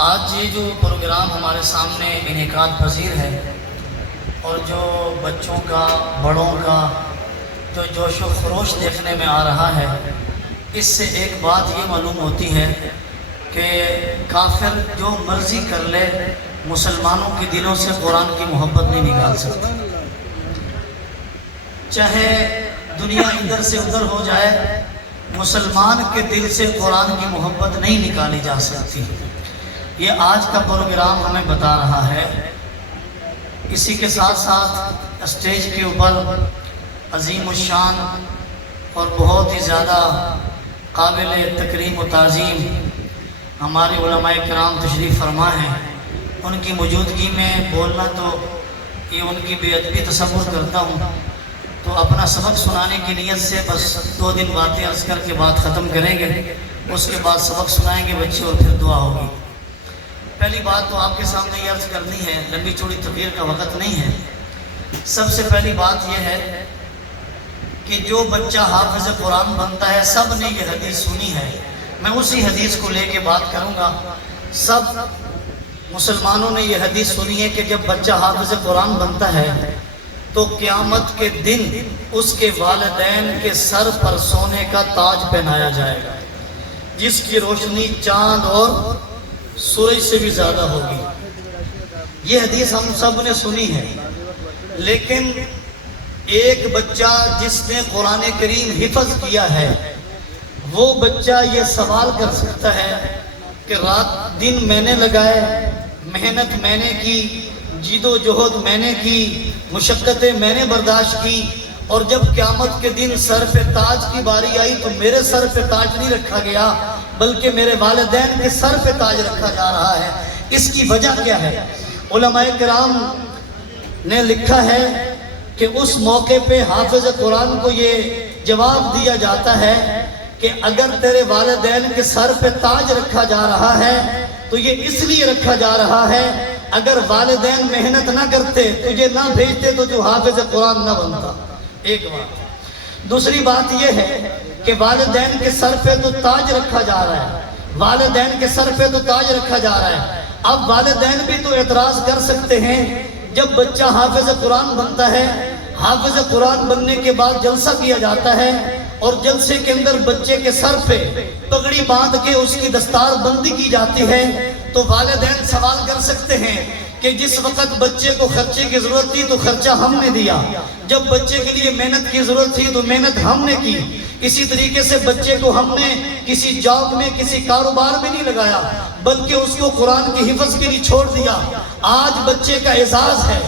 آج یہ جو پروگرام ہمارے سامنے انعقاد پذیر ہے اور جو بچوں کا بڑوں کا جو جوش و خروش دیکھنے میں آ رہا ہے، اس سے ایک بات یہ معلوم ہوتی ہے کہ کافر جو مرضی کر لے مسلمانوں کے دلوں سے قرآن کی محبت نہیں نکال سکتا۔ چاہے دنیا ادھر سے ادھر ہو جائے، مسلمان کے دل سے قرآن کی محبت نہیں نکالی جا سکتی۔ یہ آج کا پروگرام ہمیں بتا رہا ہے۔ اسی کے ساتھ ساتھ اسٹیج کے اوپر عظیم الشان اور بہت ہی زیادہ قابل تکریم و تعظیم ہمارے علماء کرام تشریف فرما ہیں۔ ان کی موجودگی میں بولنا تو یہ ان کی بے ادبی تصور کرتا ہوں، تو اپنا سبق سنانے کی نیت سے بس 2 دن باتیں عرض کر کے بات ختم کریں گے، اس کے بعد سبق سنائیں گے بچے اور پھر دعا ہوگی۔ پہلی بات تو آپ کے سامنے یہ عرض کرنی ہے، لمبی چوڑی تقریر کا وقت نہیں ہے۔ سب سے پہلی بات یہ ہے کہ جو بچہ حافظ قرآن بنتا ہے، سب نے یہ حدیث سنی ہے، میں اسی حدیث کو لے کے بات کروں گا۔ سب مسلمانوں نے یہ حدیث سنی ہے کہ جب بچہ حافظ قرآن بنتا ہے تو قیامت کے دن اس کے والدین کے سر پر سونے کا تاج پہنایا جائے گا، جس کی روشنی چاند اور سورج سے بھی زیادہ ہوگی۔ یہ حدیث ہم سب نے سنی ہے، لیکن ایک بچہ جس نے قرآن کریم حفظ کیا ہے، وہ بچہ یہ سوال کر سکتا ہے کہ رات دن میں نے لگائے، محنت میں نے کی، جد و جہد میں نے کی، مشقتیں میں نے برداشت کی، اور جب قیامت کے دن سر پہ تاج کی باری آئی تو میرے سر پہ تاج نہیں رکھا گیا بلکہ میرے والدین کے سر پہ تاج رکھا جا رہا ہے۔ اس کی وجہ کیا ہے؟ علماء کرام نے لکھا ہے کہ اس موقع پہ حافظ قرآن کو یہ جواب دیا جاتا ہے کہ اگر تیرے والدین کے سر پہ تاج رکھا جا رہا ہے تو یہ اس لیے رکھا جا رہا ہے، اگر والدین محنت نہ کرتے، تجھے نہ بھیجتے تو جو حافظ قرآن نہ بنتا۔ ایک بات۔ دوسری بات یہ ہے کہ والدین کے سر پہ تو تاج رکھا جا رہا ہے، والدین کے سر پہ تو تاج رکھا جا رہا ہے۔ اب والدین بھی تو اعتراض کر سکتے ہیں، جب بچہ حافظ قرآن بنتا ہے، حافظ قرآن بننے کے بعد جلسہ کیا جاتا ہے اور جلسے کے اندر بچے کے سر پہ پگڑی باندھ کے اس کی دستار بندی کی جاتی ہے، تو والدین سوال کر سکتے ہیں کہ جس وقت بچے کو خرچے کی ضرورت تھی تو خرچہ ہم نے دیا، جب بچے کے لیے محنت کی ضرورت تھی تو محنت ہم نے کی، اسی طریقے سے بچے کو ہم نے کسی جاب میں کسی کاروبار میں نہیں لگایا بلکہ اس کو قرآن کی حفظ کے لیے چھوڑ دیا۔ آج بچے کا اعزاز ہے،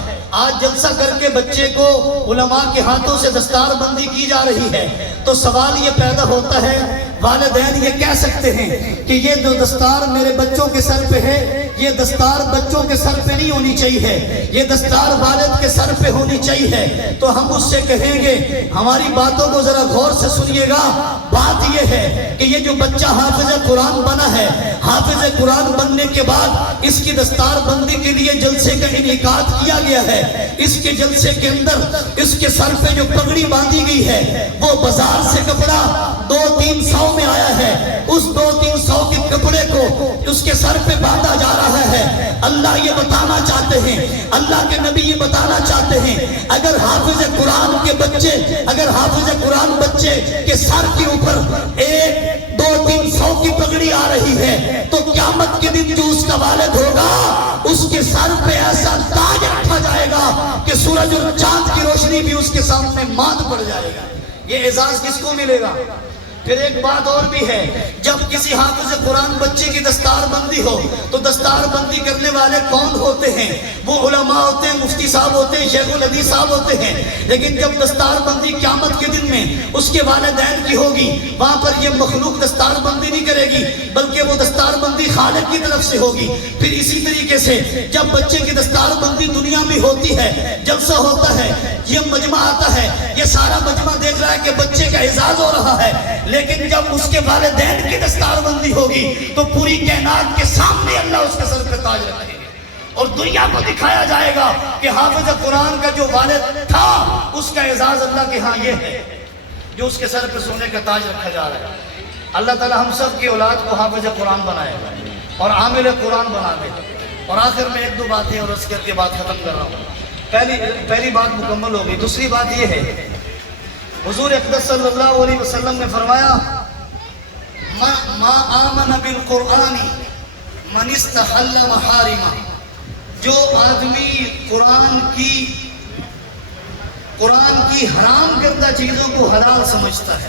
آج جلسہ کر کے بچے کو علماء کے ہاتھوں سے دستار بندی کی جا رہی ہے، تو سوال یہ پیدا ہوتا ہے، والدین یہ کہہ سکتے ہیں کہ یہ جو دستار میرے بچوں کے سر پہ ہے، یہ دستار بچوں کے سر پہ نہیں ہونی چاہیے، یہ دستار والد کے سر پہ ہونی چاہیے۔ تو ہم اس سے کہیں گے ہماری باتوں کو ذرا غور سے سنیے گا۔ بات یہ ہے کہ یہ جو بچہ حافظ قرآن بنا ہے، حافظ قرآن بننے کے بعد اس کی دستار بندی کے لیے جلسے کا انعقاد کیا گیا ہے۔ اس کے جلسے کے اندر اس کے سر پہ جو پگڑی باندھی گئی ہے، وہ بازار سے کپڑا 200-300 میں آیا ہے، اس 200-300 کے کپڑے کو اس کے سر پہ باندھا جا رہا ہے۔ اللہ یہ بتانا چاہتے ہیں، اللہ کے نبی یہ بتانا چاہتے ہیں، اگر حافظ قرآن کے بچے، اگر حافظ قرآن بچے کے سر کے اوپر 100-200-300 کی پگڑی آ رہی ہے تو قیامت کے دن جو اس کا والد ہوگا اس کے سر پہ ایسا تاج رکھا جائے گا کہ سورج اور چاند کی روشنی بھی اس کے سامنے ماند پڑ جائے گا۔ یہ اعزاز کس کو ملے گا؟ پھر ایک بات اور بھی ہے، جب کسی حافظ قرآن بچے کی دستار بندی ہو تو دستار بندی کرنے والے کون ہوتے ہیں؟ وہ علماء ہوتے ہیں، مفتی صاحب ہوتے ہیں، شیخ الحدیث صاحب ہوتے ہیں۔ لیکن جب دستار بندی قیامت کے دن میں اس کے والدین کی ہوگی، وہاں پر یہ مخلوق دستار بندی نہیں کرے گی بلکہ وہ دستار بندی خالق کی طرف سے ہوگی۔ پھر اسی طریقے سے جب بچے کی دستار بندی دنیا میں ہوتی ہے، جلسہ ہوتا ہے، یہ مجمع آتا ہے، یہ سارا مجمع دیکھ رہا ہے کہ بچے کا اعزاز ہو رہا ہے، لیکن جب اس کے والدین کی دستار بندی ہوگی تو پوری کائنات کے سامنے اللہ اس کے سر پہ تاج رکھے گا اور دنیا کو دکھایا جائے گا کہ حافظ قرآن کا جو والد تھا اس کا اعزاز اللہ کے ہاں یہ ہے جو اس کے سر پہ سونے کا تاج رکھا جا رہا ہے۔ اللہ تعالی ہم سب کی اولاد کو حافظ قرآن بنائے گا۔ اور عامل قرآن بنا دے۔ اور آخر میں ایک دو باتیں اور اس کے بعد ختم کر رہا ہوں۔ پہلی بات مکمل ہو گئی۔ دوسری بات یہ ہے، حضور اقدس صلی اللہ علیہ وسلم نے فرمایا ما آمن بالقرآن من استحل محارمہ، جو آدمی قرآن کی حرام کردہ چیزوں کو حلال سمجھتا ہے،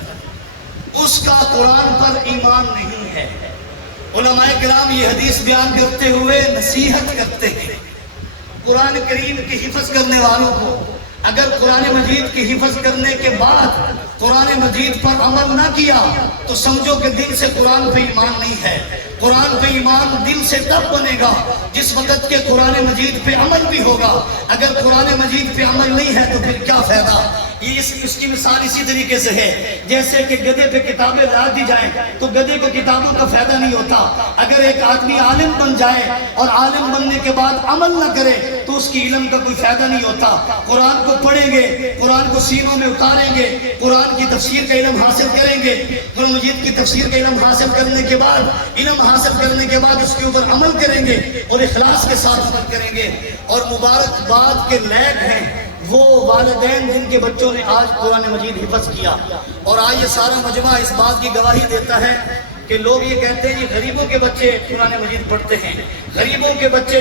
اس کا قرآن پر ایمان نہیں ہے۔ علماء کرام یہ حدیث بیان کرتے ہوئے نصیحت کرتے ہیں قرآن کریم کی حفظ کرنے والوں کو، اگر قرآن مجید کی حفظ کرنے کے بعد قرآن مجید پر عمل نہ کیا تو سمجھو کہ دل سے قرآن پہ ایمان نہیں ہے۔ قرآن پہ ایمان دل سے تب بنے گا جس وقت کے قرآن مجید پہ عمل بھی ہوگا۔ اگر قرآن مجید پہ عمل نہیں ہے تو پھر کیا فائدہ؟ یہ اس کی مثال اسی طریقے سے ہے جیسے کہ گدھے پہ کتابیں لاد دی جائیں تو گدھے کو کتابوں کا فائدہ نہیں ہوتا۔ اگر ایک آدمی عالم بن جائے اور عالم بننے کے بعد عمل نہ کرے تو اس کی علم کا کوئی فائدہ نہیں ہوتا۔ قرآن کو پڑھیں گے، قرآن کو سینوں میں اتاریں گے، قرآن کی تفسیر کا علم حاصل کریں گے، قرآن مجید کی تفسیر کا علم حاصل کرنے کے بعد اس کے اوپر عمل کریں گے اور اخلاص کے ساتھ عمل کریں گے۔ اور مبارکباد کے لائق ہیں وہ والدین جن کے بچوں نے آج قرآن مجید حفظ کیا۔ اور آج یہ سارا مجمع اس بات کی گواہی دیتا ہے کہ لوگ یہ کہتے ہیں کہ غریبوں کے بچے قرآن مجید پڑھتے ہیں، غریبوں کے بچے